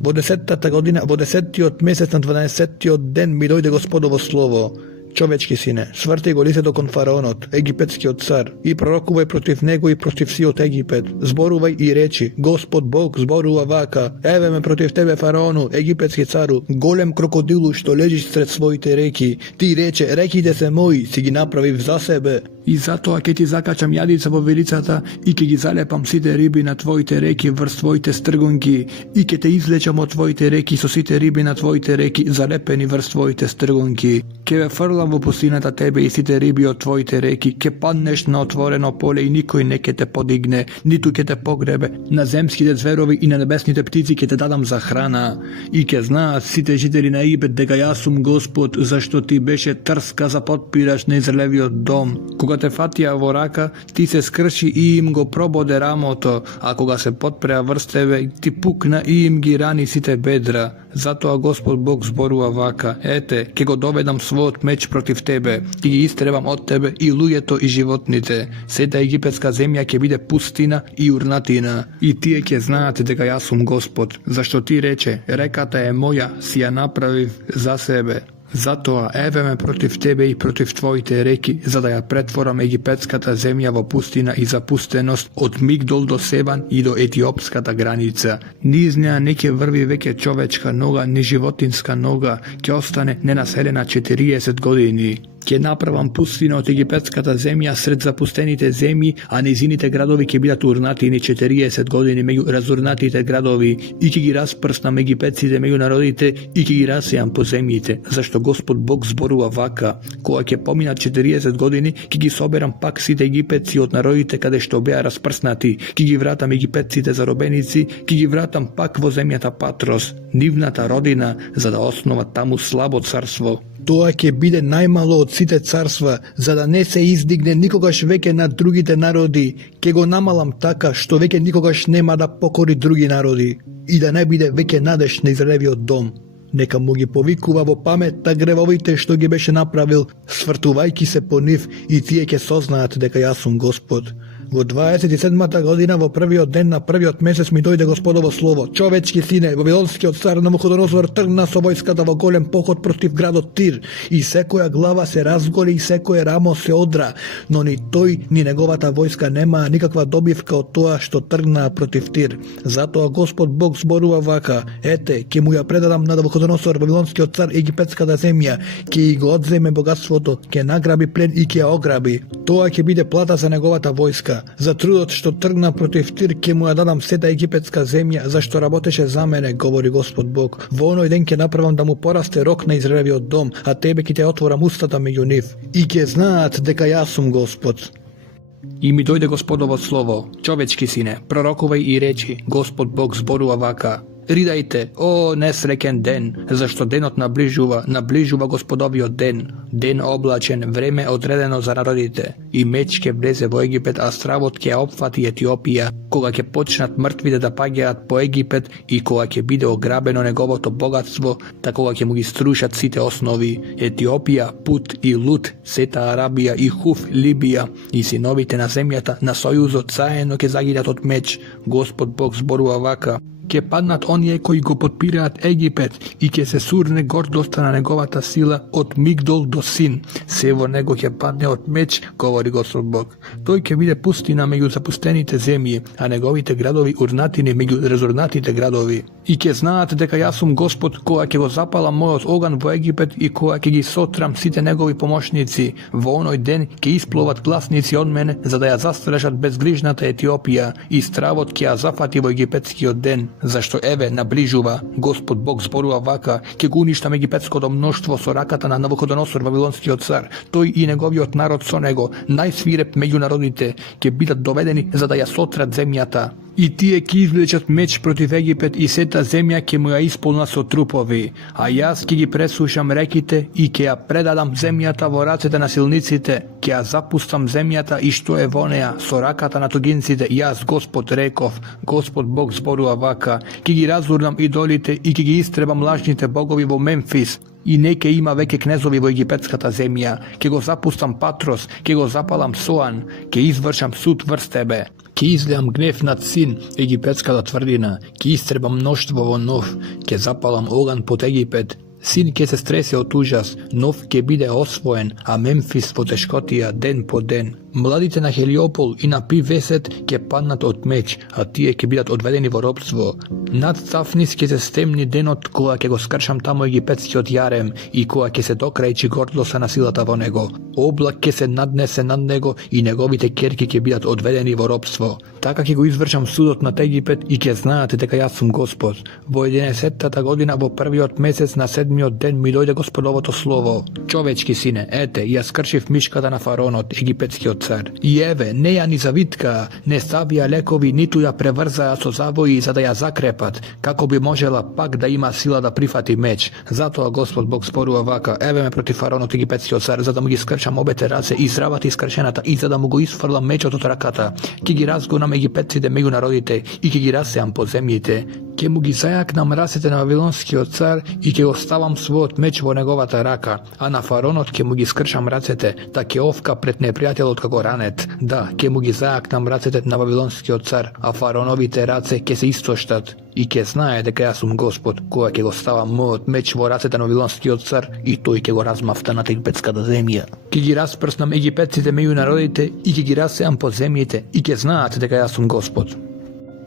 Во 10-та година, во 10-тиот месец на 12-тиот ден ми дојде Господово слово. Човечки сине, сврти го лицето кон фараонот, египетскиот цар, и пророкувај против него и против сиот Египет. Зборувај и речи: Господ Бог зборува вака: еве ме против тебе фараону, египетски цару, голем крокодилу што лежиш сред своите реки. Ти рече: реките се мои, си ги направив за себе. И затоа ќе ти закачам јадица во вилицата и ќе ги залепам сите риби на твоите реки врз твоите стргунки и ќе те извлечам од твоите реки со сите риби на твоите реки залепени врз твоите стргунки. Ќе ве фрлам во пустината тебе и сите риби од твоите реки, ќе паднеш на отворено поле и никој не ќе те подигне, ниту ќе те погребе. На земските зверови и на небесните птици ќе те дадам за храна. И ќе знаат сите жители на Египет дека јас сум Господ, зашто ти беше трска за подпираш на Израелевиот дом. Кога те фатија во рака, ти се скрши и им го прободе рамото, а кога се подпреа врз тебе, ти пукна и им ги рани сите бедра. Затоа Господ Бог зборува вака: ете, ќе го доведам својот меч против тебе, ќе ги истребам од тебе и луѓето и животните. Сета египетска земја ќе биде пустина и урнатина. И тие ќе знаат дека јас сум Господ, зашто ти рече: реката е моја, си ја направив за себе. Затоа еве ме против тебе и против твоите реки, за да ја претворам египетската земја во пустина и запустеност од Мигдол до Себан и до етиопската граница. Низ неа не ќе врви веќе човечка нога, ни животинска нога, ќе остане ненаселена 40 години. Ќе направам пустина од египетската земја сред запустените земји, а низините градови ќе бидат урнатини 40 години меѓу разурнатите градови, и ќе ги распрснам египетците меѓу народите и ќе ги расејам по земјите, зашто Господ Бог зборува вака: кога ќе поминат 40 години, ќе ги соберам пак сите египетци од народите каде што беа распрснати, ќе ги вратам египетците заробеници, ќе ги вратам пак во земјата Патрос, нивната родина, за да основат таму слабо царство. Тоа ќе биде најмало од сите царства, за да не се издигне никогаш веќе над другите народи. Ќе го намалам така што веќе никогаш нема да покори други народи и да не биде веќе надеж на Израелевиот дом. Нека му ги повикува во паметта гревовите што ги беше направил, свртувајќи се по нив, и тие ќе сознаат дека јас сум Господ. Во 27-та година, во првиот ден на првиот месец ми дојде Господово слово: човечки сине, вавилонскиот цар Навуходоносор тргна со војската во голем поход против градот Тир, и секоја глава се разголи и секое рамо се одра, но ни тој ни неговата војска немаа никаква добивка од тоа што тргнаа против Тир. Затоа Господ Бог зборува вака: ете, ќе му ја предадам на Навуходоносор вавилонскиот цар египетската земја, ќе и го одземе богатството, ќе награби плен и ќе ја ограби. Тоа ќе биде плата за неговата војска. За трудот што тргна против Тир ќе му ја дадам сета египетска земја, зашто работеше за мене, говори Господ Бог. Во оној ден ќе направам да му порасте рок на Израелевиот дом, а тебе ќе те отворам устата меѓу нив. И ќе знаат дека јас сум Господ. И ми дојде Господово слово: човечки сине, пророкувај и речи: Господ Бог зборува вака: Ридајте, о несреќен ден, зашто денот наближува Господовиот ден, ден облачен, време одредено за народите. И меч ќе влезе во Египет, а стравот ќе опфати Етиопија, кога ќе почнат мртвите да паѓаат по Египет и кога ќе биде ограбено неговото богатство, така кога ќе му ги струшат сите основи: Етиопија, Пут и Лут, сета Арабија и Хуф, Либија, и синовите на земјата на сојузот заедно ќе загинат од меч. Господ Бог зборува вака: ќе паднат оние кои го подпираат Египет и ќе се сурне гордоста на неговата сила од Мигдол до Син. Се во него ќе падне од меч, говори Господ Бог. Тој ќе биде пустина меѓу запустените земји, а неговите градови урнатини меѓу разурнатите градови. И ќе знаат дека јас сум Господ, кога ќе го запалам мојот оган во Египет и кога ќе ги сотрам сите негови помошници. Во оној ден ќе испловат гласници од мене, за да ја застрашат безгрижната Етиопија, и стравот ќе ја зафати во египетскиот ден. Зашто еве наближува, Господ Бог зборува вака: ќе го уништам египетското мноштво со раката на Навуходоносор вавилонскиот цар, тој и неговиот народ со него, најсвиреп меѓу народите, ќе бидат доведени за да ја сотрат земјата. И тие ќе извлечат меч против Египет и сета земја ќе му ја исполна со трупови, а јас ќе ги пресушам реките и ќе ја предадам земјата во рацете на силниците, ќе ја запустам земјата и што е во неа со раката на тугинците. Јас Господ реков, Господ Бог зборува вака: ќе ги разурнам идолите и ќе ги истребам лажните богови во Мемфис. и неке има веќе кнезови во египетската земја, ќе го запустам Патрос, ќе го запалам Соан, ќе извршам суд врз тебе. Ќе излеам гнев над Син, египетската тврдина, ќе истребам мноштво во Нов, ќе запалам оган под Египет. Син ќе се стресе од ужас, Нов ќе биде освоен, а Мемфис во тешкотија ден по ден. Младите на Хелиопол и на Пи-Весет ќе паднат од меч, а тие ќе бидат одведени во робство. Над Цафнис ќе се стемни денот кога ќе го скршам таму египетскиот јарем и кога ќе се докрајчи гордоста на силата во него. Облак ќе се наднесе над него и неговите керки ќе бидат одведени во робство. Така ќе го извршам судот над Египет и ќе знаете дека јас сум Господ. Во 11-та година во првиот месец на 7-миот ден ми дојде Господовото слово. Човечки сине, ете, ја скршив мишката на фараонот, египетскиот цар. И еве, не ја ни завитка, не ставија лекови, ниту ја преврзаа со завои за да ја закрепат, како би можела пак да има сила да прифати меч. Затоа Господ Бог зборува вака: еве ме против фараонот, египетскиот цар, за да му ги скршам обете раце и здравата искршената и за да му го изфрлам мечот од раката. Ќе ги разгонам египетците меѓу народите и ќе ги расеам по земјите. Ќе му ги зајакнам рацете на вавилонскиот цар и ќе го ставам својот меч во неговата рака, а на фараонот ќе му ги скршам рацете, да ќе овка пред непријателот како ранет. Да, ќе му ги зајакнам рацете на вавилонскиот цар, а фараоновите раце ќе се истоштат. И ќе знае дека јас сум Господ, кога ќе го ставам мојот меч во рацете на вавилонскиот цар и тој ќе го размафта над египетската земја. Ќе ги распрснам египетците меѓу народите и ќе ги расеам по земјите и ќе знаат дека јас сум Господ.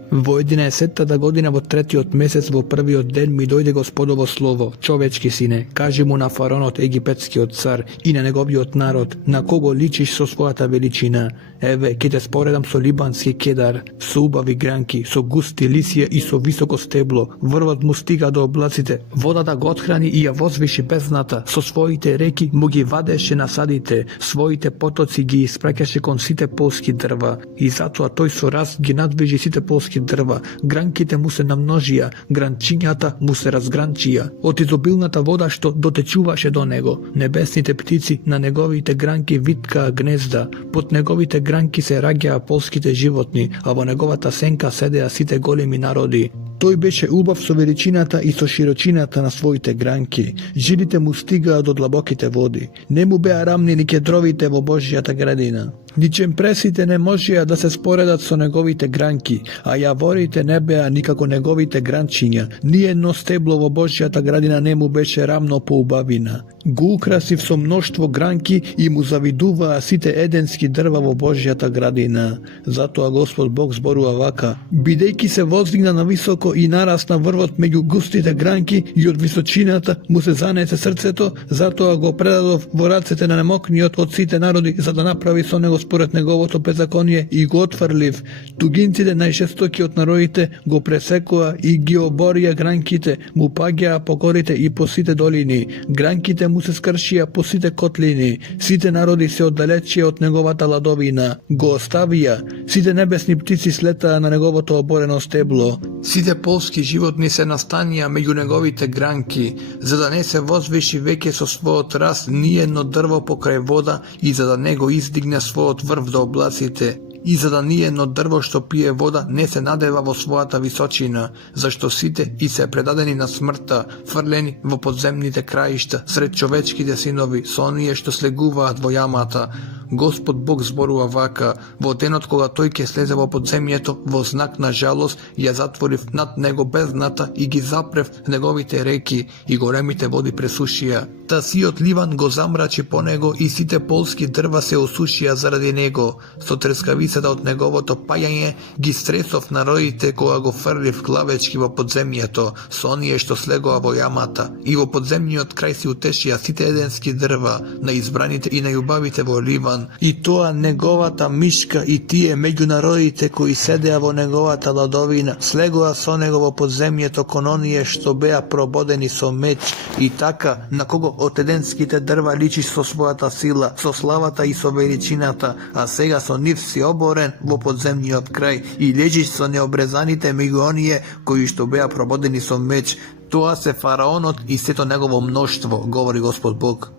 Во 11-та година во 3-тиот месец во првиот ден ми дојде Господово слово: човечки сине, кажи му на фараонот, египетскиот цар, и на неговиот народ, на кого личиш со својата величина. Еве, ќе те споредам со либански кедар, со убави гранки, со густи лисија и со високо стебло. Врвот му стига до облаците, водата го отхрани и ја возвиши бездната. Со своите реки му ги вадеше насадите, своите потоци ги испраќаше кон сите полски дрва. И затоа тој со раст ги надвижи сите полски дрва, гранките му се намножија, гранчињата му се разгранчија. Од изобилната вода што дотечуваше до него, небесните птици на неговите гранки виткаа гнезда, под неговите гранки се раѓаа полските животни, а во неговата сенка седеа сите големи народи. Тој беше убав со величината и со широчината на своите гранки. Жилите му стигаа до длабоките води. Не му беа рамни ни кедровите во Божјата градина. Ни чемпресите не можеа да се споредат со неговите гранки, а јаворите не беа никако неговите гранчиња. Ни едно стебло во Божјата градина не му беше рамно по убавина. Го украсив со мноштво гранки и му завидуваа сите еденски дрва во Божјата градина. Затоа Господ Бог зборува вака: бидејќи се воздигна на високо и нарасна врвот меѓу густите гранки и од височината му се занесе срцето, затоа го предадов во рацете на немокниот од сите народи, за да направи со него според неговото беззаконие, и го отфрлив. Тугинците најжестоки од народите го пресекоа и ги оборија гранките, му паѓаа по горите и по сите долини. Гранките му се скршија по сите котлини. Сите народи се оддалечија од неговата ладовина. Го оставија. Сите небесни птици слетаа на неговото оборено стебло. Сите полски животни се настанија меѓу неговите гранки, за да не се возвиши веќе со својот раст ни едно дрво покрај вода и за да не го издигне својот врв до облаците, и за да ни едно дрво што пие вода не се надева во својата височина, зашто сите и се предадени на смртта, фрлени во подземните краишта сред човечките синови, со оние што слегуваат во јамата. Господ Бог зборува вака: во денот кога тој ќе слезе во подземјето, во знак на жалост ја затворив над него бездната и ги запрев неговите реки, и големите води пресушија. Та сиот ливан го замрачи по него и сите полски дрва се осушија заради него. Со трескавицата од неговото паѓање ги стресов народите кога го фрлив главечки во подземјето, со оние што слегоа во јамата, и во подземниот крај се утешија сите еденски дрва, на избраните и најубавите во ливан, и тоа неговата мишка и тие меѓу народите кои седеа во неговата ладовина, слегоа со него во подземјето кон оние што беа прободени со меч, и така на кого од еденските дрва личи со својата сила, со славата и со величината, а сега со нив си оборен во подземниот крај и лежиш со необрезаните меѓу оние кои што беа прободени со меч. Тоа се фараонот и сето негово мноштво, говори Господ Бог.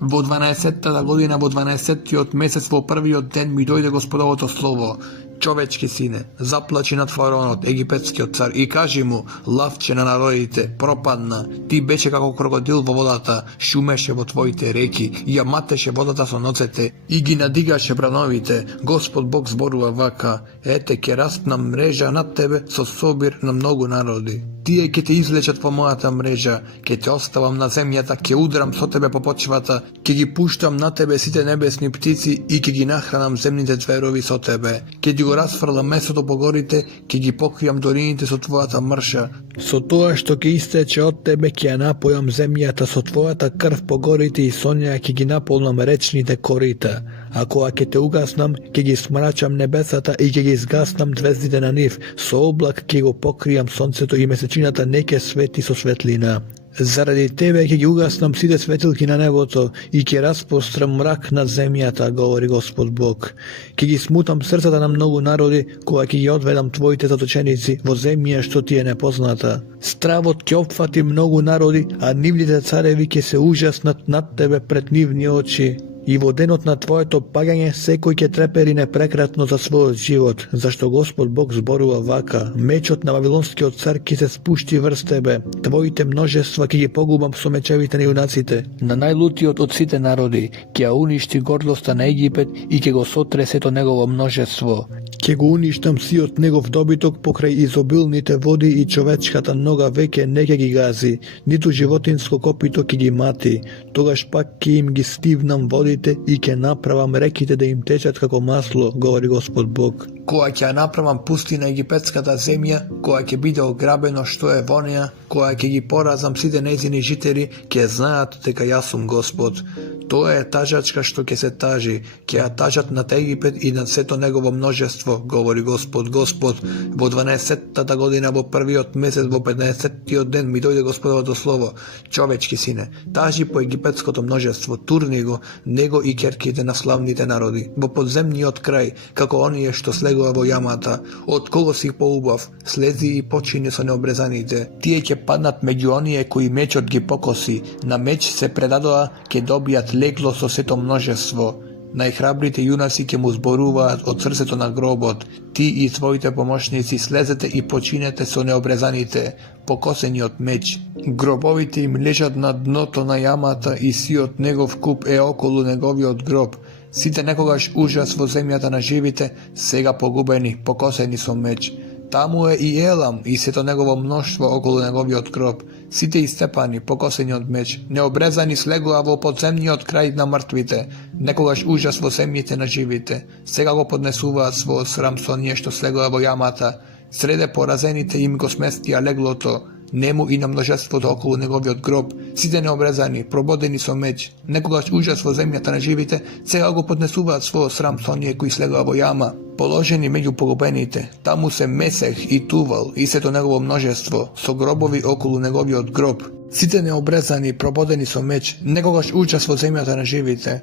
Во 12-та година, во 12-тиот месец, во првиот ден ми дојде Господовото слово: Čovečki sine, zaplači nad faraonot, египетскиот цар, и кажи му, лавче на народите, пропадна, ти беше како крокодил во водата, шумеше во твоите реки, ја матеше водата со ноцете, и ги надигаше брановите. Господ Бог зборува вака, ете, ке распнам мрежа над тебе со собир на многу народи. Тие ќе те излечат во мојата мрежа, ќе те оставам на земјата, ќе удрам со тебе по почвата, ќе ги пуштам на тебе сите небесни птици и ќе ги нахранам земните зверови со тебе. Ќе ти го расфрлам месото по горите, ќе ги покријам долините со твојата мрша. Со тоа што ќе истече од тебе ќе ја напојам земјата со твојата крв по горите и со неа ќе ги наполнам речните корита. А кога ќе те угаснам, ќе ги смрачам небесата и ќе ги изгаснам звездите на нив. Со облак ќе го покријам сонцето и месечината не ќе свети со светлина. Заради тебе ќе ги угаснам сите светилки на небото и ќе распрострам мрак на земјата, говори Господ Бог. Ќе ги смутам срцата на многу народи, кога ќе ги одведам твоите заточеници во земја што ти е непозната. Стравот ќе опфати многу народи, а нивните цареви ќе се ужаснат над тебе пред нивни очи. И во денот на твоето пагање секој ќе трепери непрекратно за својот живот, зашто Господ Бог зборува вака: мечот на вавилонскиот цар ќе се спушти врз тебе, твоите множества ќе ги погубам со мечевите на јунаците. На најлутиот од сите народи ќе ја уништи гордоста на Египет и ќе го сотре сето негово множество. Ќе го уништам сиот негов добиток покрај изобилните води и човечката нога веќе не ќе ги гази, ниту животинско копито ќе ги мати. Тогаш пак ќе им ги стивнам води и ќе направам реките да им течат како масло, говори Господ Бог. Кога ќе ја направам пустина египетската земја, кога ќе биде ограбено што е во неа, кога ќе ги поразам сите нејзини жители, ќе знаат дека јас сум Господ. Тоа е тажачка што ќе се тажи, ќе ја тажат над Египет и над сето негово множество, говори Господ. Господ, во 12-та година, во првиот месец, во 15-тиот ден ми дојде Господовото слово: човечки сине, тажи по египетското множество, турни го, него и ќерките на славните народи, во подземниот крај, како оние што слегува во јамата. Од кого си поубав, слези и почини со необрезаните. Тие ќе паднат меѓу оние кои мечот ги покоси, на меч се предадоа, ќе добијат легло со сето множество. Најхрабрите јунаци ќе му зборуваат од срцето на гробот. Ти и твоите помошници слезете и починете со необрезаните, покосени од меч. Гробовите им лежат на дното на јамата и сиот негов куп е околу неговиот гроб. Сите некогаш ужас во земјата на живите, сега погубени, покосени со меч. Таму е и Елам и сето негово мноштво околу неговиот гроб. Сите истепани, покосени од меч, необрезани слегува во подземниот крај на мртвите, некогаш ужас во земјите на живите. Сега го поднесуваат својот срам со оние што слегува во јамата. Среде поразените им го сместија леглото, нему и на множеството околу неговиот гроб, сите необрезани, прободени со меч, некогаш ужас во земјата на живите, сега го поднесуваат својот срам со оние кои слегува во јама, положени меѓу погубените. Таму се Месех и Тувал и сето негово множество, со гробови околу неговиот гроб. Сите необрезани, прободени со меч, некогаш ужас во земјата на живите.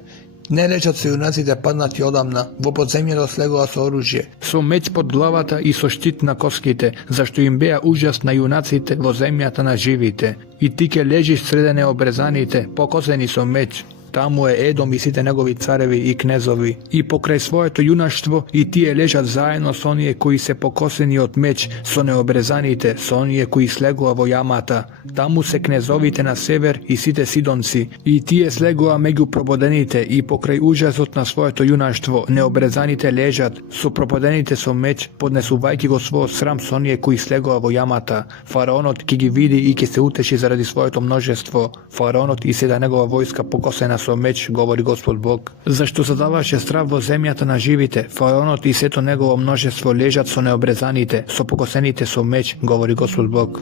Не лечат се јунаците паднати одамна, во подземјето слегува со оружје, со меч под главата и со штит на коските, зашто им беа ужас на јунаците во земјата на живите. И ти ке лежиш среде необрезаните, покосени со меч. Таму е Едом и сите негови цареви и кнезови. И покрај своето јунаштво и тие лежат заедно со оние кои се покосени од меч, со необрезаните, со оние кои слегува во јамата. Таму се кнезовите на север и сите сидонци. И тие слегува меѓу прободените и покрај ужасот на своето јунаштво, необрезаните лежат, со прободените со меч, поднесувајќи го својот срам со оние кои слегува во јамата. Фараонот ќе ги види и ќе се утеши заради своето множество. Фараонот и сета негова војска покосена со меч, говори Господ Бог. Зашто задаваше страв во земјата на живите, фараонот и сето негово множество лежат со необрезаните, со покосените со меч, говори Господ Бог.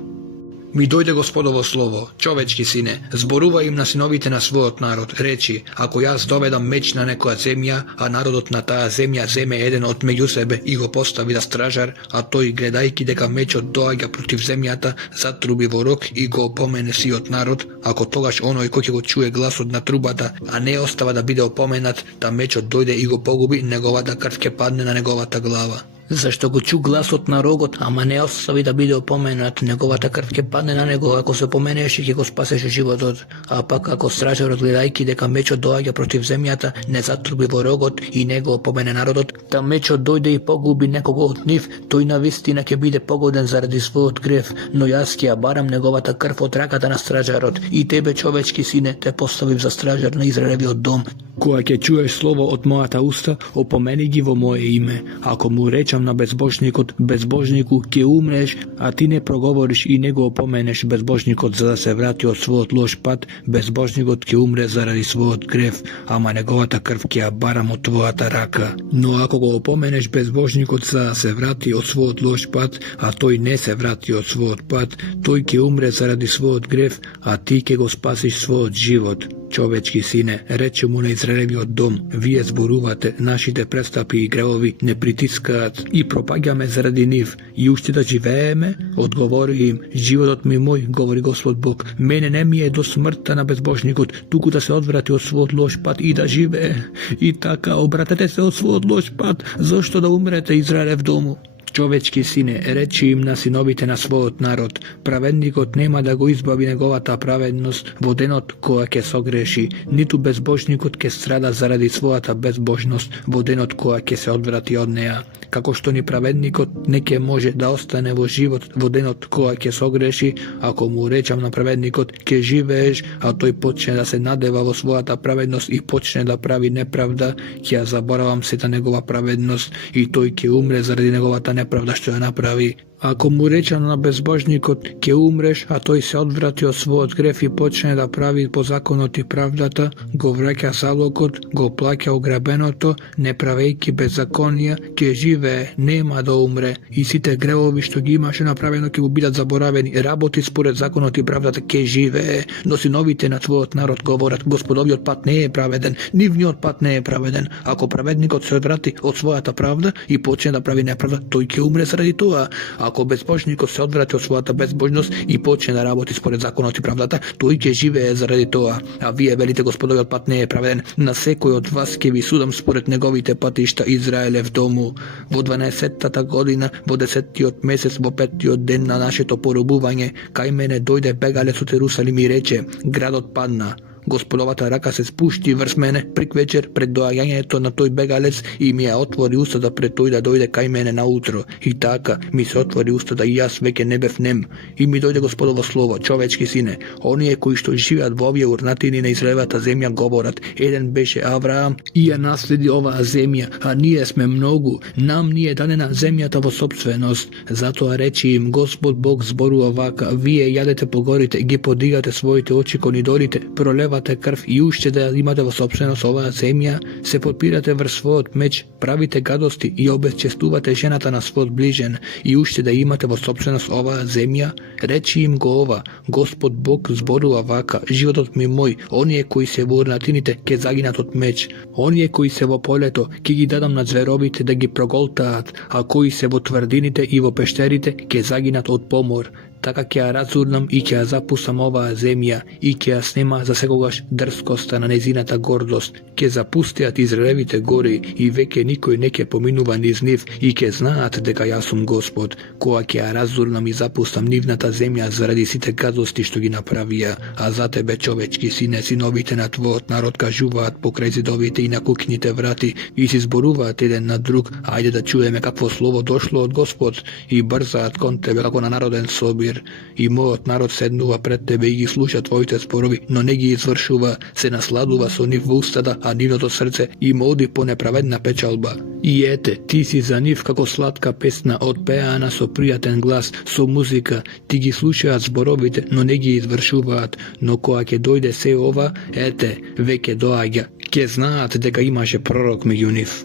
Ми дојде Господово слово: човечки сине, зборува им на синовите на својот народ, речи: ако јас доведам меч на некоја земја, а народот на таа земја земе еден од меѓу себе и го постави да стражар, а тој, гледајќи дека мечот доаѓа против земјата, затруби во рог и го опомене сиот народ, ако тогаш оној кој ќе го чуе гласот на трубата, а не остава да биде опоменат, да мечот дојде и го погуби, неговата крв ќе падне на неговата глава. Зашто го чу гласот на рогот, ама не остави да биде опоменат, неговата крв ќе падне на него, ако се поменеше ќе го спасеше животот. А пак ако стражарот, гледајќи дека мечот доаѓа против земјата, не затруби во рогот и не го опомене народот, та мечот дојде и погуби некого од нив, тој навистина ќе биде погоден заради својот грев, но јас ќе ја барам неговата крв од раката на стражарот и тебе, човечки сине, те поставив за стражар на Израелевиот дом. Кога ќе чуеш слово од мојата уста, опомени ги во мое име. Ако му речам на безбожникот, безбожнику, ќе умреш, а ти не проговориш и не го опоменеш безбожникот за да се врати од својот лош пат, безбожникот ќе умре заради својот грев, ама неговата крв ќе ја барам од твојата рака. Но ако го опоменеш безбожникот за да се врати од својот лош пат, а тој не се врати од својот пат, тој ќе умре заради својот грев, а ти ќе го спасиш својот живот. Човечки сине, рече му на Израелевиот дом, вие зборувате, нашите престапи и гревови не притискаат и пропаѓаме заради нив, и уште да живееме? Одговори им, животот ми мој, говори Господ Бог, мене не ми е до смртта на безбожникот, туку да се одврати од својот лош пат и да живее. И така, обратете се од својот лош пат, зошто да умрете, Израелев дому? Човечки сине, речи им на синовите на својот народ, праведникот нема да го избави неговата праведност во денот кога ќе согреши, ниту безбожникот ќе страда заради својата безбожност во денот кога ќе се одврати од неа. Како што ни праведникот не ќе може да остане во живот во денот кога ќе согреши, ако му речам на праведникот ќе живееш, а тој почне да се надева во својата праведност и почне да прави неправда, ќе ја заборавам сета негова праведност и тој ќе умре заради неговата неправда што ја направи. Ако му речам на безбожникот ќе умреш, а тој се одврати од својот греф и почне да прави по законот и правдата, го враќа залогот, го плаќа ограбеното, не правејќи беззаконија, ќе живее, нема да умре, и сите гревови што ги имаше направено ќе му бидат заборавени, работи според законот и правдата ќе живее, но синовите на твојот народ говорат, Господовиот пат не е праведен, нивниот пат не е праведен. Ако праведникот се одврати од својата правда и почне да прави неправда, тој ќе умре заради тоа. Ако безбожникот се одврати од својата безбожност и почне да работи според законот и правдата, тој ќе живее заради тоа. А вие велите Господовиот пат не е праведен. На секој од вас ќе ви судам според неговите патишта, Израелев дому. Во 12-тата година, во 10-тиот месец, во 5-тиот ден на нашето поробување, кај мене дојде бегалец од Ерусалим и рече, градот падна. Господовата рака се спушти врз мене прик вечер пред доаѓањето на тој бегалец и ми ја отвори устата пред тој да дојде кај мене наутро. И така ми се отвори устата и јас веќе не бев нем. И ми дојде Господово слово, човечки сине, оние кои што живеат во овие урнатини на Израелевата земја говорат, еден беше Авраам и ја наследи оваа земја, а ние сме многу, нам ни е дадена земјата во сопственост. Затоа речи им Господ Бог зборува вака, вие јадете по горите, ги подигате своите очи кон идолите, пролевате крв и уште да имате во сопственост оваа земја, се подпирате врз својот меч, правите гадости и обесчестувате жената на својот ближен и уште да имате во сопственост оваа земја, речи им го ова, Господ Бог зборува вака, животот ми мој, оние кои се во урнатините ќе загинат од меч, оние кои се во полето ќе ги дадам на зверовите да ги проголтаат, а кои се во тврдините и во пештерите ќе загинат од помор. Така ќе ја разурнам и ќе ја запустам оваа земја и ќе ја снема за секогаш дрскоста на незината гордост. Ќе запустеат Израелевите гори и веќе никој не ќе поминува низ нив и ќе знаат дека јас сум Господ, кога ќе ја разурнам и запустам нивната земја заради сите гадости што ги направија. А за тебе, човечки сине, синовите на твојот народ кажуваат покрај зидовите и на куќните врати и си зборуваат еден на друг, ајде да чуеме какво слово дошло од Господ, и брзаат кон тебе како на народен собир. И мојот народ седнува пред тебе и ги слуша твоите спорови, но не ги извршува, се насладува со нив во устата, а нивното срце им оди по неправедна печалба. И ете, ти си за нив како сладка песна, отпеана со пријатен глас, со музика, ти ги слушаат зборовите, но не ги извршуваат, но кога ќе дојде се ова, ете, веќе доаѓа, ќе знаат дека имаше пророк меѓу нив.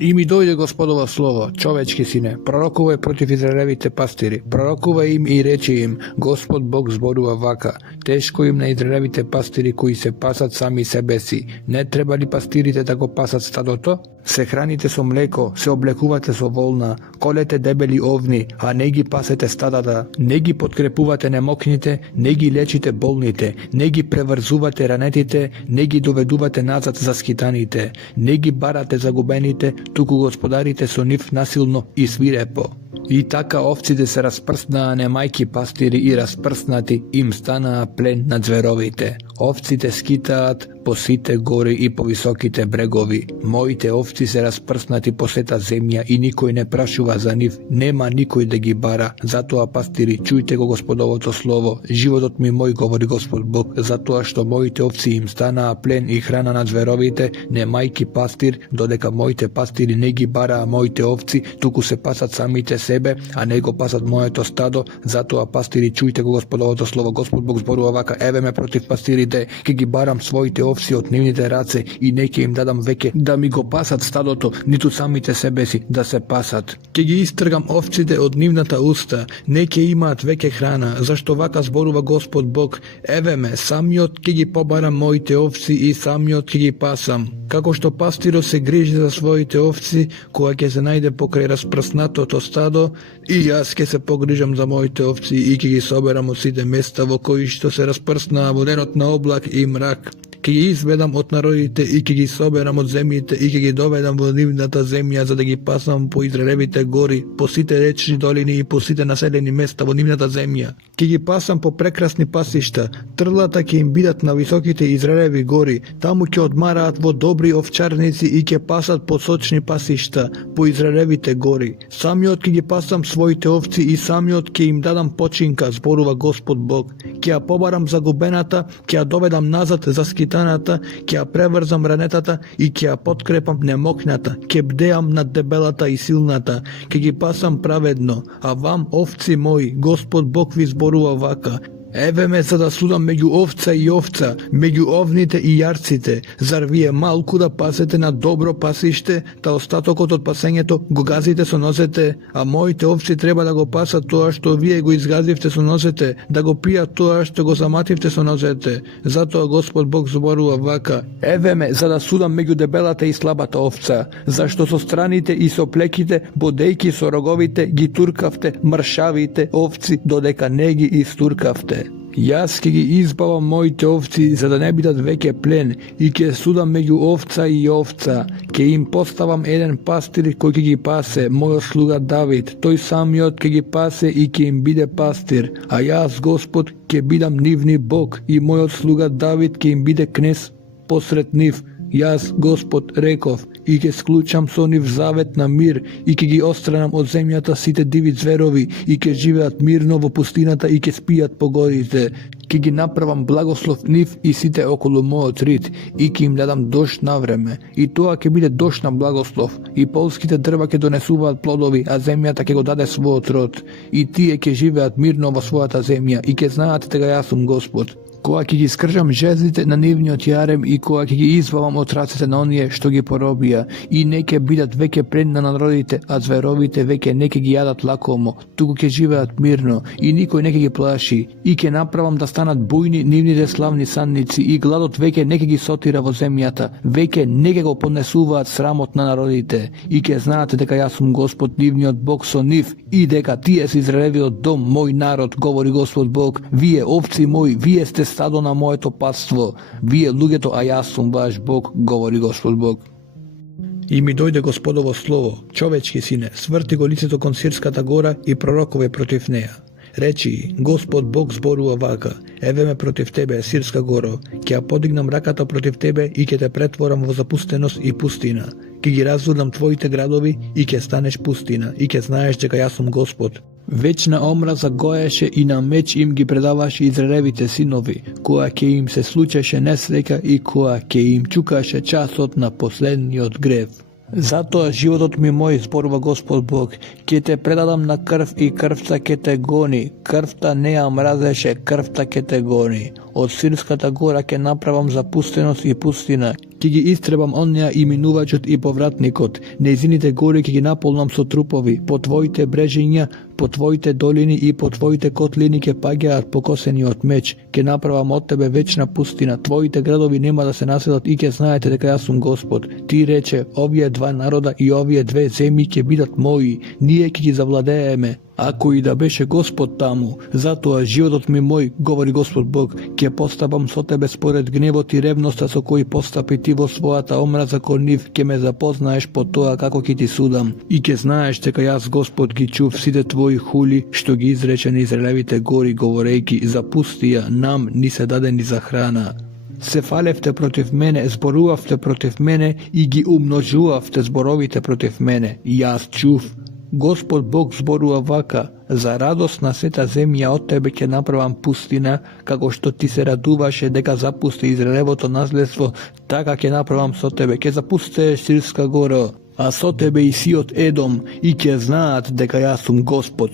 И ми дојде Господово слово, човечки сине, пророкувај против Израелевите пастири, пророкувај им и речи им, Господ Бог зборува вака, тешко им на Израелевите пастири кои се пасат сами себе си, не треба ли пастирите да го пасат стадото? Се храните со млеко, се облекувате со волна, колете дебели овни, а не ги пасете стадата, не ги подкрепувате немокните, не ги лечите болните, не ги преврзувате ранетите, не ги доведувате назад заскитаните, не ги барате загубените, туку господарите со нив насилно и свирепо. И така овците се распрснаа немајки пастири и распрснати им станаа плен на зверовите. Овците скитаат по сите гори и по високите брегови. Моите овци се распрснати по сета земја и никој не прашува за нив. Нема никој да ги бара. Затоа пастири, чујте го Господовото слово. Животот ми мој, говори Господ Бог, затоа што моите овци им станаа плен и храна на зверовите, немајки пастир, додека моите пастири не ги бараа моите овци, туку се пасат самите себе, а не го пасат моето стадо. Затоа пастири, чујте го Господовото слово. Господ Бог зборува вака: еве ме против пастирите, ќе ги барам своите овци од нивните раце и не ќе им дадам веќе да ми го пасат стадото, ниту самите себе си да се пасат. Ќе ги истргам овците од нивната уста, не ќе имаат веќе храна, зашто вака зборува Господ Бог: еве ме, самиот ќе ги побарам моите овци и самиот ќе ги пасам. Како што пастирот се грижи за своите овци, кога ќе се најде покрај распрснатото стадо, и јас ќе се погрижам за моите овци и ќе ги соберам од сите места во кои што се распрснаа во денот на облак и мрак. Ќе ги изведам од народите и ќе ги соберам од земјите и ќе ги доведам во нивната земја, за да ги пасам по Израелевите гори, по сите речни долини и по сите населени места во нивната земја. Ќе ги пасам по прекрасни пасишта, трлата ќе им бидат на високите Израелеви гори, таму ќе одмараат во добри овчарници и ќе пасат по сочни пасишта, по Израелевите гори. Самиот ќе ги пасам своите овци и самиот ќе им дадам починка, зборува Господ Бог. Ќе ја побарам загубената, ќе ја доведам назад за скитаната, ќе ја преврзам ранетата и ќе ја подкрепам немокната, ќе бдеам над дебелата и силната, ќе ги пасам праведно, а вам, овци мои, Господ Бог ви зборува вака: еве ме за да судам меѓу овца и овца, меѓу овните и јарците. Зар вие малку да пасете на добро пасиште, та остатокот од пасењето го газите со нозете, а моите овци треба да го пасат тоа што вие го изгазивте со нозете, да го пијат тоа што го замативте со нозете. Затоа Господ Бог зборува вака: еве ме за да судам меѓу дебелата и слабата овца, зашто со страните и со плеките, бодејки со роговите, ги туркавте мршавите овци, додека не ги истуркавте. Јас ќе ги избавам моите овци за да не бидат веќе плен и ќе судам меѓу овца и овца. Ќе им поставам еден пастир кој ќе ги пасе, мојот слуга Давид. Тој самиот ќе ги пасе и ќе им биде пастир, а јас Господ ќе бидам нивни Бог и мојот слуга Давид ќе им биде кнез посред нив. Јас, Господ, реков, и ќе склучам со нив завет на мир, и ќе ги отстранам од земјата сите диви зверови, и ќе живеат мирно во пустината и ќе спијат по горите. Ќе ги направам благослов нив и сите околу мојот рид, и ќе им дадам дожд на време, и тоа ќе биде дожд на благослов, и полските дрва ќе донесуваат плодови, а земјата ќе го даде својот род, и тие ќе живеат мирно во својата земја, и ќе знаат дека јас сум Господ. Кога ќе ги скржам жезлите на нивниот јарем и кога ќе ги избавам од рацете на оние што ги поробија, и не ќе бидат веќе плен на народите, а зверовите веќе не ќе ги јадат лакомо, туку ќе живеат мирно и никој не ќе ги плаши, и ќе направам да станат бујни нивните славни санници и гладот веќе не ќе ги сотира во земјата, веќе не ќе го поднесуваат срамот на народите, и ќе знаат дека јас сум Господ нивниот Бог со нив и дека тие се Израелевиот дом, мој народ, говори Господ Бог. Вие овци мои, вие сте стадо на моето патство, вие луѓето, а јас сум ваш Бог, говори Господ Бог. И ми дојде Господово слово: човечки сине, сврти го лицето кон Сирската гора и пророкове против неја. Речи: Господ Бог зборува вака: еве ме против тебе, Сирска горо, ќе ја подигнам раката против тебе и ќе те претворам во запустеност и пустина. Ќе ги разлудам твоите градови и ќе станеш пустина, и ќе знаеш дека јас сум Господ. Вечна омраза гоеше и на меч им ги предаваше Израелевите синови, кога ќе им се случеше несреќа и кога ќе им чукаше часот на последниот грев. Затоа животот ми мој, зборува Господ Бог, ќе те предадам на крв и крвта ќе те гони, крвта не ја мразеше, крвта ќе те гони. Од Сирската гора ќе направам запустеност и пустина, ќе ги истребам онеа и минувачот и повратникот, нејзините гори ќе ги наполнам со трупови, по твоите брежиња, по твоите долини и по твоите котлини ќе паѓаат покосени од меч, ќе направам од тебе вечна пустина, твоите градови нема да се населат и ќе знаете дека јас сум Господ. Ти рече: овие два народа и овие две земји ќе бидат мои, ние ќе ги завладееме. Ако и да беше Господ таму, затоа животот ми мој, говори Господ Бог, ќе постапам со тебе според гневот и ревноста со кој постапи ти во својата омраза кон нив, ќе ме запознаеш по тоа како ќе ти судам. И ќе знаеш дека јас Господ ги чув сите твои хули, што ги изрече на Израелевите гори, говорејќи, запустија, нам ни се дадени за храна. Се фалевте против мене, зборувавте против мене и ги умножувавте зборовите против мене. Јас чув. Господ Бог зборува вака: за радост на сета земја од тебе ќе направам пустина, како што ти се радуваше дека запусти Израелевото наследство, така ќе направам со тебе, ќе запустееш Сирска гора, а со тебе и сиот Едом, и ќе знаат дека јас сум Господ.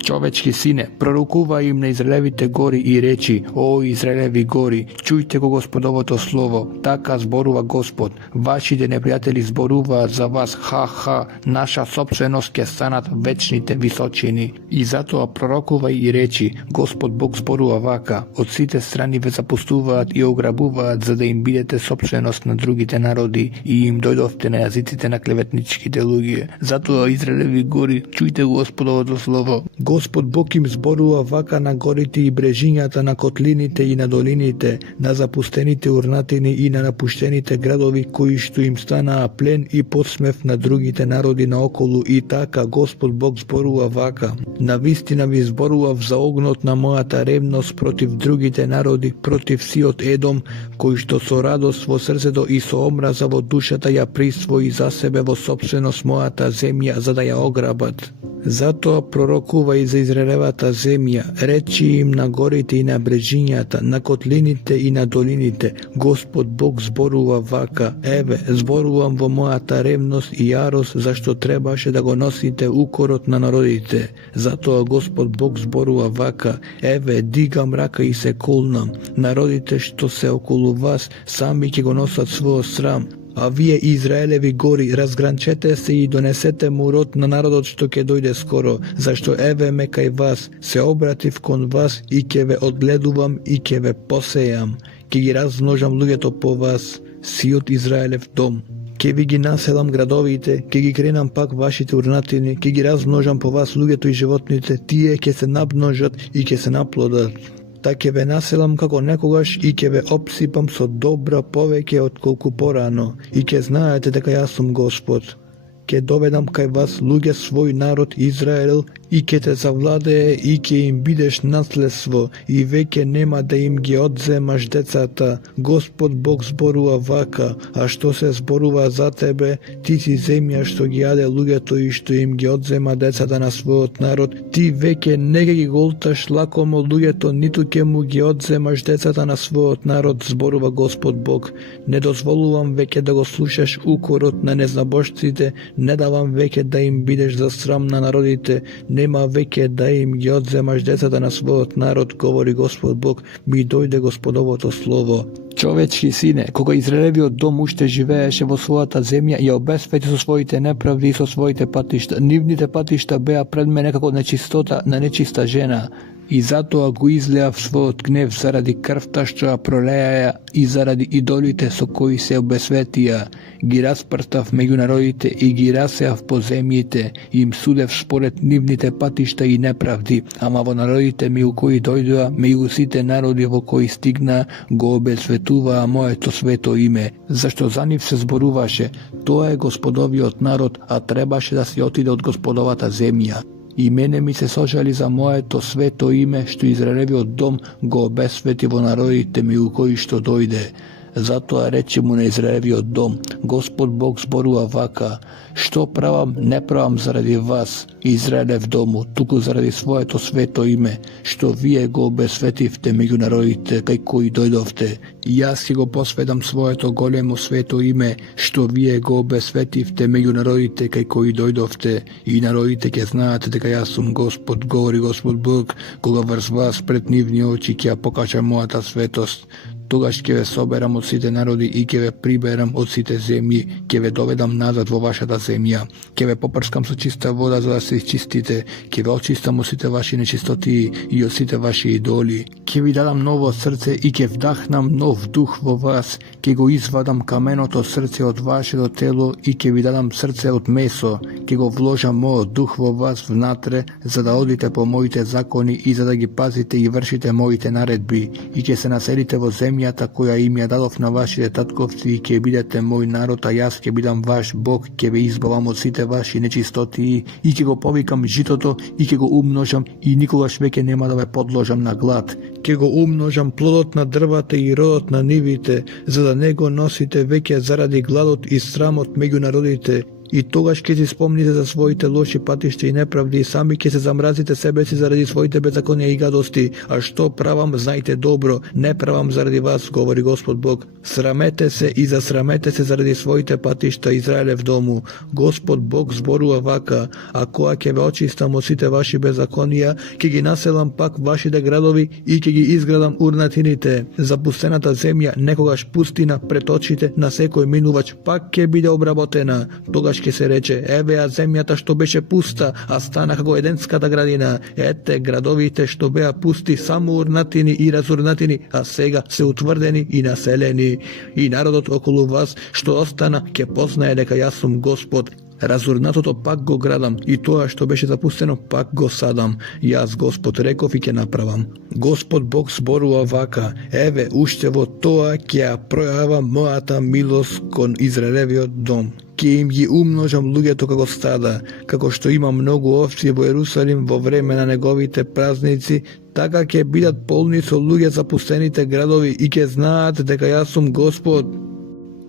Човечки сине, пророкува им на Израелевите гори и речи: о Израелеви гори, чујте го Господовото слово, така зборува Господ, вашите непријатели зборуваат за вас, ха, наша собственост ќе станат вечните височини. И затоа пророкува и речи: Господ Бог зборува вака, од сите страни ве запустуваат и ограбуваат за да им бидете собственост на другите народи и им дојдовте на јазиците на клеветничките луѓе. Затоа Израелеви гори, чујте го Господовото слово. Господ Бог им зборува вака на горите и брежињата, на котлините и на долините, на запустените урнатини и на напуштените градови кои што им станаа плен и подсмев на другите народи наоколу, и така Господ Бог зборува вака: навистина ви зборував за огнот на мојата ревност против другите народи, против сиот Едом, кој што со радост во срцето и со омраза во душата ја присвои за себе во собственост мојата земја за да ја ограбат. Затоа пророкува и за Израелевата земја, речи им на горите и на брежињата, на котлините и на долините: Господ Бог зборува вака: еве, зборувам во мојата ревност и јарост, зашто требаше да го носите укорот на народите. Затоа Господ Бог зборува вака: еве, дигам рака и се колнам. Народите што се околу вас сами ќе го носат својот срам. А вие, Израелеви гори, разгранчете се и донесете му род на народот што ќе дојде скоро, зашто еве ме кај вас, се обратив кон вас и ќе ве одгледувам и ќе ве посејам. Ќе ги размножам луѓето по вас, сиот Израелев дом. Ке ви ги населам градовите, ке ги кренам пак вашите урнатини, ке ги размножам по вас луѓето и животните, тие ќе се намножат и ќе се наплодат. Та ќе ве населам како некогаш и ќе ве обсипам со добра повеќе од колку порано, и ќе знаете дека јас сум Господ. Ќе доведам кај вас луѓе свој народ Израел и ќе те завладее и ќе им бидеш наследство и веќе нема да им ги одземаш децата. Господ Бог зборува вака: а што се зборува за тебе, ти си земја што ги јаде луѓето и што им ги одзема децата на својот народ, ти веќе не ќе ги голташ лакомо луѓето, ниту ќе му ги одземаш децата на својот народ, зборува Господ Бог. Не дозволувам веќе да го слушаш укорот на незнабожците, не давам веќе да им бидеш за срам на народите, нема веќе да им ги одземаш децата на својот народ, говори Господ Бог, ми дојде Господовото слово. Човечки сине, кога Израелевиот дом уште живееше во својата земја, ја обесвети со своите неправди и со своите патишта. Нивните патишта беа пред мене како нечистота на нечиста жена. И затоа го излеав својот гнев заради крвта што ја пролеја и заради идолите со кои се обесветија. Ги распртав меѓу народите и ги расеав по земјите, и им судев според нивните патишта и неправди, ама во народите меѓу кои дојдоа, меѓу сите народи во кои стигна, го обесветуваа моето свето име, зашто за нив се зборуваше: тоа е Господовиот народ, а требаше да се отиде од Господовата земја. И мене ми се сожали за моето свето име, што Израелевиот дом го обесвети во народите меѓу кои што дојде. Затоа рече му на Израелевиот дом: Господ Бог зборува вака: што правам, не правам заради вас, Израелев дому, туку заради своето свето име, што вие го обесветивте меѓу народите кај кои дојдовте. Јас ќе го посветам своето големо свето име, што вие го обесветивте меѓу народите кај кои дојдовте, и народите ќе знаат дека јас сум Господ, говори Господ Бог, кога врз вас пред нивни очи ќе ја покажам мојата светост. тогаш ќе ве соберам од сите народи и ќе ве приберам од сите земји, ќе ве доведам назад во вашата земја, ќе ве попрскам со чиста вода за да се изчистите, ќе ве очистам од сите ваши нечистотии и од сите ваши идоли, ќе ви дадам ново срце и ќе вдахнам нов дух во вас, ќе го извадам каменото срце од вашето тело и ќе ви дадам срце од месо, ќе го вложам мојот дух во вас внатре, за да одите по моите закони и за да ги пазите и вршите моите наредби, и ќе се населите во земјата која им ја дадов на вашите татковци и ќе бидете мој народ, а јас ќе бидам ваш Бог, ќе ве избавам од сите ваши нечистотии и ќе го повикам житото и ќе го умножам и никогаш веќе нема да ве подложам на глад. Ќе го умножам плодот на дрвата и родот на нивите, за да не го носите веќе заради гладот и срамот меѓу народите. И тогаш ќе си спомните за своите лоши патишта и неправди и сами ќе се замразите себе си заради своите беззаконија и гадости. А што правам, знајте добро, не правам заради вас, говори Господ Бог. Срамете се и засрамете се заради своите патишта, Израелев дому. Господ Бог зборува вака: а кога ќе ве очистам од сите ваши беззаконија, ќе ги населам пак вашите градови и ќе ги изградам урнатините. Запустената земја, некогаш пустина пред очите на секој минувач, пак ќе биде обработена. Тогаш ќе се рече: еве ја земјата што беше пуста, а стана како еденската градина. Ете градовите што беа пусти, само урнатини и разурнатини, а сега се утврдени и населени. И народот околу вас што остана ќе познае дека јас сум Господ. Разурнатото пак го градам и тоа што беше запустено пак го садам. Јас Господ реков и ќе направам. Господ Бог зборува вака: еве уште во тоа ќе ја пројавам мојата милост кон Израелевиот дом. Ќе им ги умножам луѓето како стада, како што има многу овци во Ерусалим во време на неговите празници, така ќе бидат полни со луѓе запустените градови и ќе знаат дека јас сум Господ.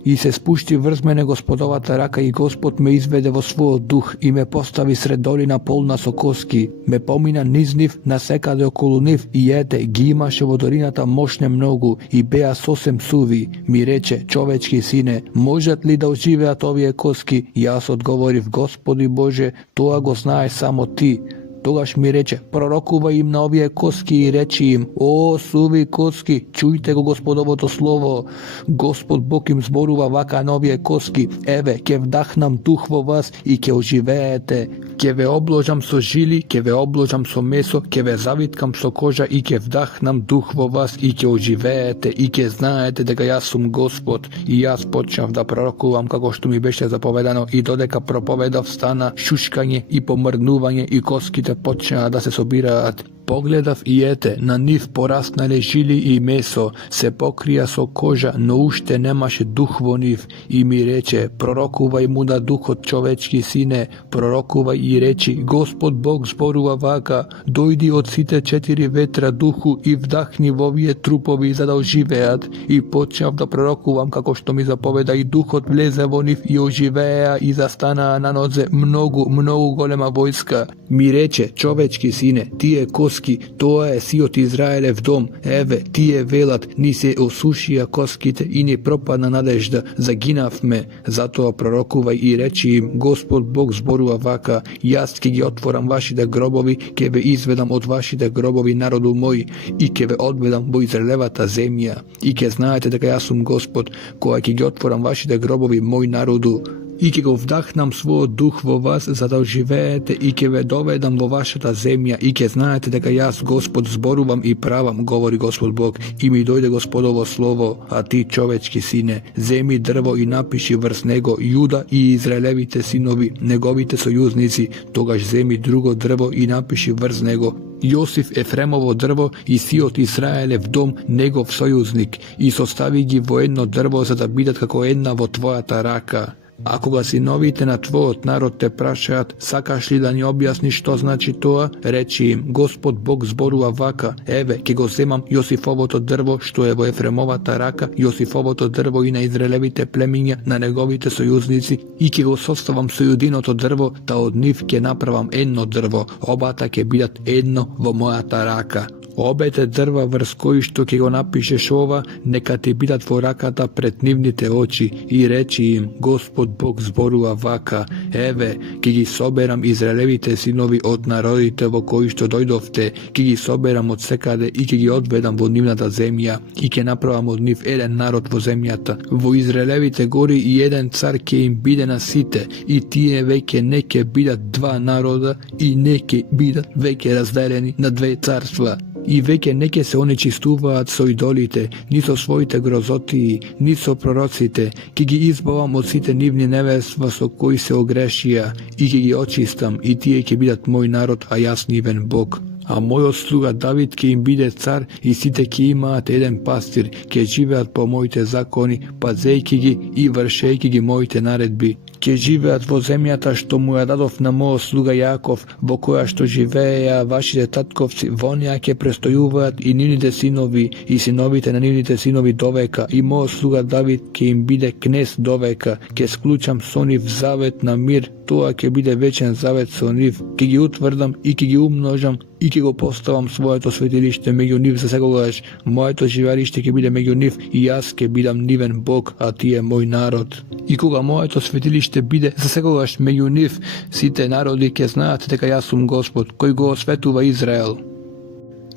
И се спушти врз мене Господовата рака и Господ ме изведе во својот дух и ме постави сред долина полна со коски. Ме помина низ нив, насекаде околу нив и ете, ги имаше во долината мошне многу и беа сосем суви. Ми рече: човечки сине, можат ли да оживеат овие коски? Јас одговорив: Господи Боже, тоа го знаеш само ти. Тогаш ми рече: пророкувај им на овие коски и речи им: о, суви коски, чујте го Господовото слово. Господ Бог им зборува вака на овие коски: еве, ќе вдахнам дух во вас и ќе оживеете. Ќе ве обложам со жили, ќе ве обложам со месо, ќе ве завиткам со кожа и ќе вдахнам дух во вас и ќе оживеете и ќе знаете дека јас сум Господ. И јас почнав да пророкувам како што ми беше заповедано и додека проповедав стана шушкање и помрднување и коските почнаа да се собираат. Погледав и ете, на нив пораснале жили и месо, се покрија со кожа, но уште немаше дух во нив. И ми рече: пророкувај му на духот, човечки сине, пророкувај и речи: Господ Бог зборува вака: дојди од сите 4 ветра духу и вдахни во овие трупови за да оживеат. И почнав да пророкувам како што ми заповеда и духот влезе во нив и оживеа и застанаа на нозе многу голема војска. Ми рече: човечки сине, тие коски, тоа е сиот Израелев дом. Еве, тие велат: ни се осушија коските и ни пропадна надежда, загинавме. Затоа пророкувај и речи им: Господ Бог зборува вака: јас ќе ги отворам вашите гробови, ќе ве изведам од вашите гробови, народу мој, и ќе ве одведам во Израелевата земја. И ќе знаете дека јас сум Господ, која ќе ги отворам вашите гробови, мој народу. И ќе го вдахнам својот дух во вас за да оживеете и ќе ве доведам во вашата земја и ќе знаете дека јас Господ зборувам и правам, говори Господ Бог. И ми дојде Господово слово: а ти, човечки сине, земи дрво и напиши врз него Јуда и Израелевите синови, неговите сојузници. Тогаш земи друго дрво и напиши врз него Јосиф Ефремово дрво и сиот Израелев дом, негов сојузник, и состави ги во едно дрво за да бидат како една во твојата рака. А кога синовите на твојот народ те прашаат: сакаш ли да ни објасниш што значи тоа? Речи им: Господ Бог зборува вака: еве, ќе го земам Јосифовото дрво што е во Ефремовата рака, Јосифовото дрво и на Израелевите племиња, на неговите сојузници, и ќе го составам со Јудиното дрво, та од нив ќе направам едно дрво, обата ќе бидат едно во мојата рака. Обете дрва врз кои што ќе го напишеш ова, нека ти бидат во раката пред нивните очи и речи им, Господ Бог зборува вака, еве, ќе ги соберам Израелевите синови од народите во кои што дојдовте, ќе ги соберам од секаде и ќе ги одведам во нивната земја и ќе направам од нив еден народ во земјата. Во Израелевите гори и еден цар ќе им биде на сите и тие веќе не ќе бидат два народа и не ќе бидат веќе разделени на две царства. И веќе не ќе се онечистуваат со идолите, ни со своите грозотии, ни со пророците, ќе ги избавам од сите нивни неверства со кои се огрешија и ќе ги очистам и тие ќе бидат мој народ, а јас нивен Бог. А мојот слуга Давид ќе им биде цар и сите ќе имаат еден пастир, ќе живеат по моите закони, пазејќи ги и вршејќи ги моите наредби. Ќе живеат во земјата што му ја дадов на мојот слуга Јаков, во која што живееја вашите татковци, во неа ќе престојуваат и нивните синови и синовите на нивните синови довека, и мојот слуга Давид ќе им биде кнез довека, ќе склучам со нив завет на мир, тоа ќе биде вечен завет со нив, ќе ги утврдам и ќе ги умножам и ќе го поставам своето светилиште меѓу нив за секогаш, моето живеалиште ќе биде меѓу нив и јас ќе бидам нивен Бог, а тие мој народ. И кога моето светилиште биде за секогаш меѓу нив, сите народи ќе знаат дека јас сум Господ, кој го осветува Израел.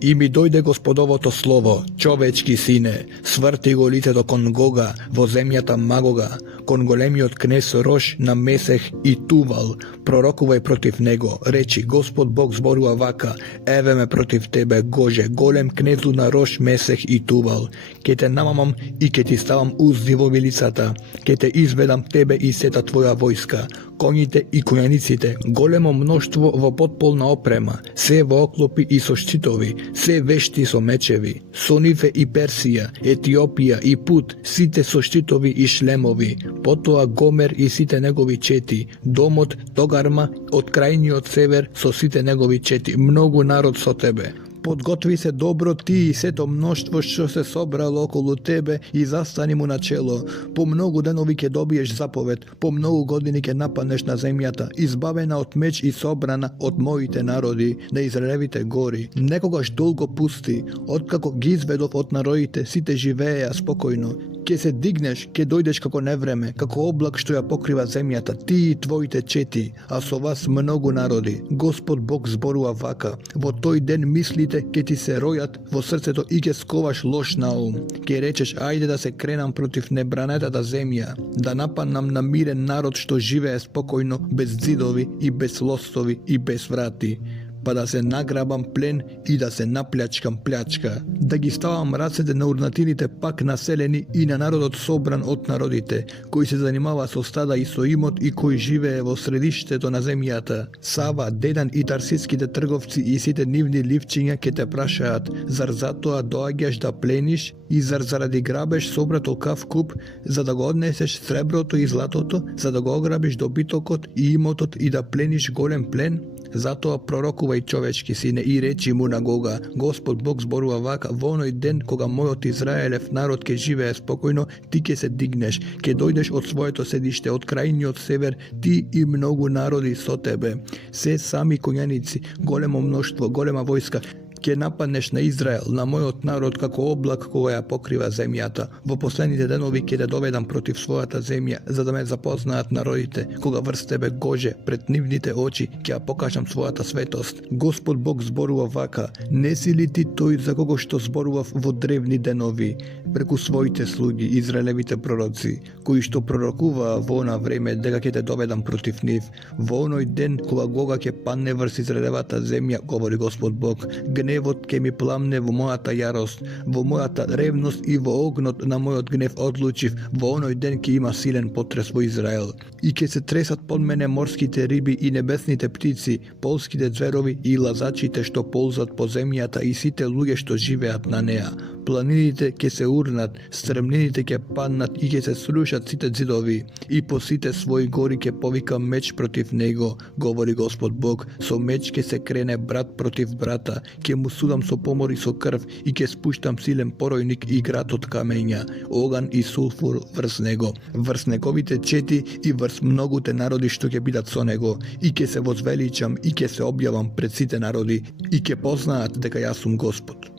И ми дојде Господовото слово, човечки сине, сврти го лицето кон Гога во земјата Магога, кон големиот кнез Рош на Месех и Тувал, пророкувај против него, речи, Господ Бог зборува вака, еве ме против тебе, Гоже, голем кнезу на Рош, Месех и Тувал, ке те намамам и ке ти ставам узди во вилицата, ке те изведам тебе и сета твоја војска, коњите и коњаниците, големо мноштво во потполна опрема, се во оклопи и со штитови, се вешти со мечеви, со нив и Персија, Етиопија и Пут, сите со штитови и шлемови, потоа Гомер и сите негови чети, домот Тогарма од крајниот север со сите негови чети, многу народ со тебе. Подготви се добро ти и сето мноштво што се собрало околу тебе и застани му на чело. По многу денови ќе добиеш заповед, по многу години ќе нападнеш на земјата, избавена од меч и собрана од моите народи, на Израелевите гори. Некогаш долго пусти, откако ги изведов од народите, сите живееја спокојно. Ке се дигнеш, ке дојдеш како невреме, како облак што ја покрива земјата, ти и твоите чети, а со вас многу народи. Господ Бог зборува вака, во тој ден мислите ке ти се ројат во срцето и ке сковаш лош наум. Ке речеш, ајде да се кренам против небранетата земја, да нападнам на мирен народ што живее спокојно, без ѕидови и без лостови и без врати, па да се награбам плен и да се наплячкам плячка, да ги ставам рацете на урнатините пак населени и на народот собран од народите, кој се занимава со стада и со имот и кој живее во средиштето на земјата. Сава, Дедан и тарсиските трговци и сите нивни ливчиња ќе те прашаат, зар затоа доаѓаш да плениш и зар заради грабеш собрат олкав куп, за да го однесеш среброто и златото, за да го ограбиш добитокот и имотот и да плениш голем плен? Затоа пророкувај, човечки сине, и речи му на Гога, Господ Бог зборува вака, во оној ден кога мојот Израелев народ ќе живее спокојно, ти ќе се дигнеш, ќе дојдеш од своето седиште, од крајниот север, ти и многу народи со тебе, се сами коњаници, големо мноштво, голема војска, ќе нападнеш на Израел, на мојот народ како облак кога ја покрива земјата. Во последните денови ќе те доведам против својата земја, за да ме запознаат народите, кога врз тебе, Гоже, пред нивните очи ќе ја покажам својата светост. Господ Бог зборува вака, не си ли ти тој за кого што зборував во древни денови, преку своите слуги, Израелевите пророци, кои што пророкуваа во она време дека ќе те доведам против нив. Во оној ден кога Гога ќе падне врз Израелевата земја, говори Господ Бог, гневот ќе ми пламне во мојата јарост, во мојата ревност и во огнот на мојот гнев одлучив, во оној ден ќе има силен потрес во Израел. И ќе се тресат под мене морските риби и небесните птици, полските зверови и лазачите што ползат по земјата и сите луѓе што живеат на неа. Планините ќе се урнат, стрмнините ќе паднат и ќе се срушат сите ѕидови, и по сите своји гори ќе повика меч против него, говори Господ Бог, со меч ќе се крене брат против брата, ќе му судам со помор и со крв и ќе спуштам силен поројник и град од камења, оган и сулфур врз него, врз неговите чети и врз многуте народи што ќе бидат со него, и ќе се возвеличам и ќе се објавам пред сите народи и ќе познаат дека јас сум Господ.